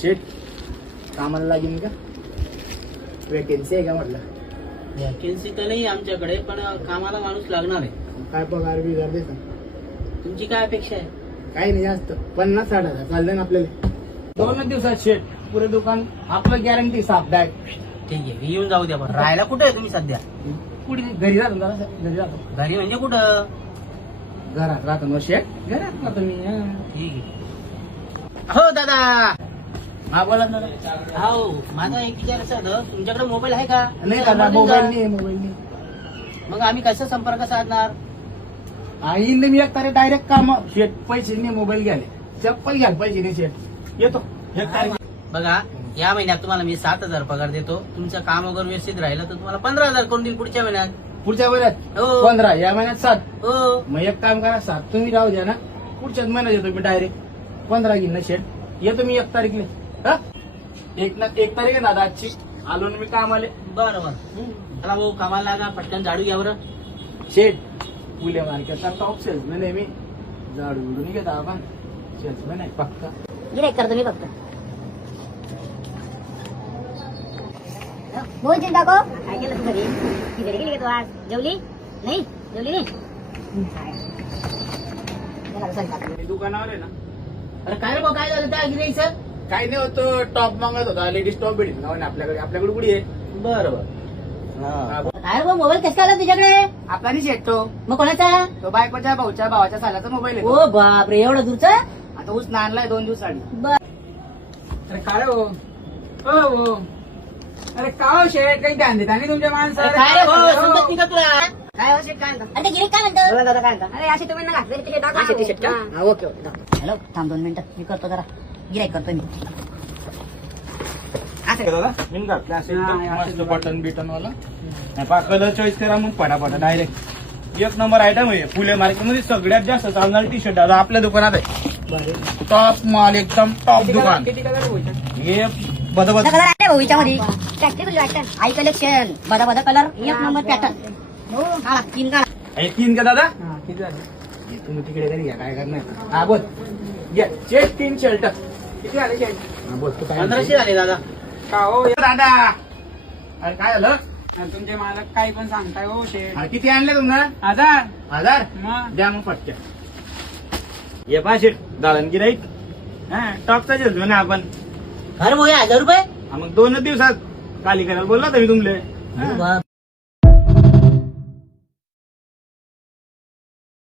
शेट कामाला लागेल का? वेकेन्सी आहे का म्हटलं? वॅकेन्सी तर नाही आमच्याकडे, पण कामाला माणूस लागणार आहे. काय पगार बिगार देता? तुमची काय अपेक्षा आहे? काही नाही जास्त, 50-60 चालतं ना आपल्याला. 2 दिवसात शेट पुरे दुकान आपलं गॅरंटी साफ डाय. ठीक आहे, येऊन जाऊ द्या. बरं, राहायला कुठे आहे तुम्ही सध्या? कुठे घरी जातो जरा, घरी जातो. घरी म्हणजे कुठं? घरात राहतो ना शेट, घरात राहतो मी. ठीक आहे. हो दादा. हा बोला दादा. हो, माझा एक विचारायचं होतं, तुमच्याकडे मोबाईल आहे का? नाही दादा, मोबाईल नाही, मोबाईल नाही. मग आम्ही कसं संपर्क साधणार? आईने मी एक तारीख डायरेक्ट काम शेट, पैसे नाही मोबाईल घ्याले, चप्पल घ्याल पैसे नाही शेट. येतो एक तारीख. बघा, या महिन्यात तुम्हाला मी 7,000 पगार देतो. तुमचं काम वगैरे व्यवस्थित राहिलं तर तुम्हाला 15,000 करून देईल पुढच्या महिन्यात. पुढच्या महिन्यात हो. 15, या महिन्यात 7. हो. मग एक काम करा, 7 तुम्ही राहू द्या ना, पुढच्याच महिन्यात येतो मी डायरेक्ट. 15 घेईन ना शेट. येतो मी 1 तारीखले. हा, 1 तारीख आहे दादा आजची. आलो ना मी कामाले. बरोबर. चला भाऊ, कामाला लागा, पटकन झाडू घ्या बरं. शेट फुले मार्केटचा टॉप सेल्समॅन आहे मी. झाडू उडून घेता आपण, सेल्समॅन आहे पक्का. गिराईक करतो मी फक्त. बोल चिंता को काय केलं तू घरी? ती घरी गेली का तू आज? जेवली नाही? जेवली नाही? चला, स्वयंपाक. मी दुकानावर आहे ना. अरे काय रे भाऊ, काय झालं त्या गिराईचं? काही नाही होतं, टॉप मागत होता. लेडीज टॉप भेटेल ना आपल्याकडे कुठे आहे? बरोबर. काय रे भाऊ, मोबाईल कसा आला तुझ्याकडे? आपला नाही शेट तो. मग कोणाचा? तो बायकोच्या भाऊच्या भावाच्या सालाचा मोबाईल आहे. ओ बापरे, एवढं दूरचा? आता ऊस नानलाय 2 दिवस आधी. बर. अरे काय हो? हो. अरे का हो शेट, काही ध्यान देता नाही तुमच्या माणसाला? काय रे भाऊ, समजत नाही का तुला? काय हो शेट, काय म्हणता? अरे गिराईक काय म्हणतो? बोला दादा, काय म्हणता? अरे अशी तुम्ही ना घातलेली टी-शर्ट दाखवा. अशी टी-शर्ट का? हा, ओके ओके. हॅलो, थांब 2 मिनिटं, मी करतो जरा. गिराईक करतोय मी. असं दादा मी घातलं असेल मस्त बटन बिटन वाला. कलर चॉईस करा मग पटापटा डायरेक्ट. 1 नंबर आयटम आहे. फुले मार्केट मध्ये सगळ्यात जास्त चालणारी टी शर्ट दादा आपल्या दुकानात आहे. टॉप माल, एकदम टॉप दुकान. हे बदबद कलर आहे भाऊ हिच्यामध्ये. फॅक्टरी पॅटर्न, आई कलेक्शन, बदा बदा कलर, 1 नंबर पॅटर्न. हो, काढा 3 काढा. हे 3 का दादा? किती झाले? हे तुम्ही तिकडे घरी घ्या, काय करणार? हा बोल. घ्या शेट 3 शर्ट. किती झाले शेट? हा बोल तू काय 1500 झाले दादा. का हो दादा? अरे काय झालं? तुमचे मालक काही पण सांगताय हो शेठ. अरे किती आणले तुम्हाला? 1000 1000 मग द्या मग पटक्या. ये पा शेट दालन गिराईक. हा टॉपचा जेवलो ना आपण. अरे भाऊ, 1000 रुपये? हा, मग 2 दिवसात खाली करायला बोलला होता मी तुमले. बाप